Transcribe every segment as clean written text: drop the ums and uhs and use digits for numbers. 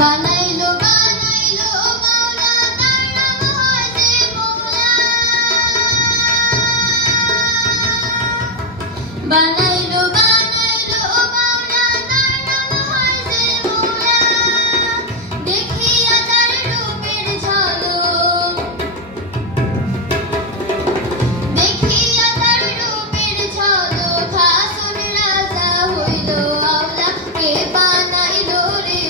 বানাইলো বানাইলো মাওলা তার নাম হয় যে মওলা বানাইলো বানাইলো মাওলা তার নাম হয় যে মওলা দেখিয়া তার রূপের ঝলক দেখিয়া তার রূপের ঝলক হাসন রাজা হইল আওলা কে বানাইলো রে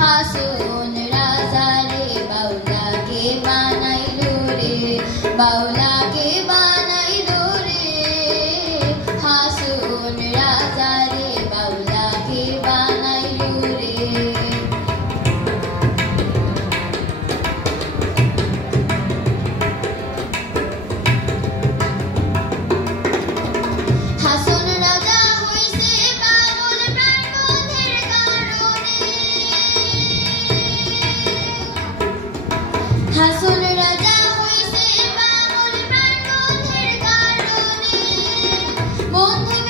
হাসন রাজা রে বাউলা কে বানাইলো রে বাউলা কে বানাইলো রে হাসন রাজা রে বাউলা কে বানাইলো রে হাসন রাজা হইছে পাগল প্রাণবন্ধের কারণে হাসন রাজা হইছে পাগল প্রাণবন্ধের কারণে বন্ধু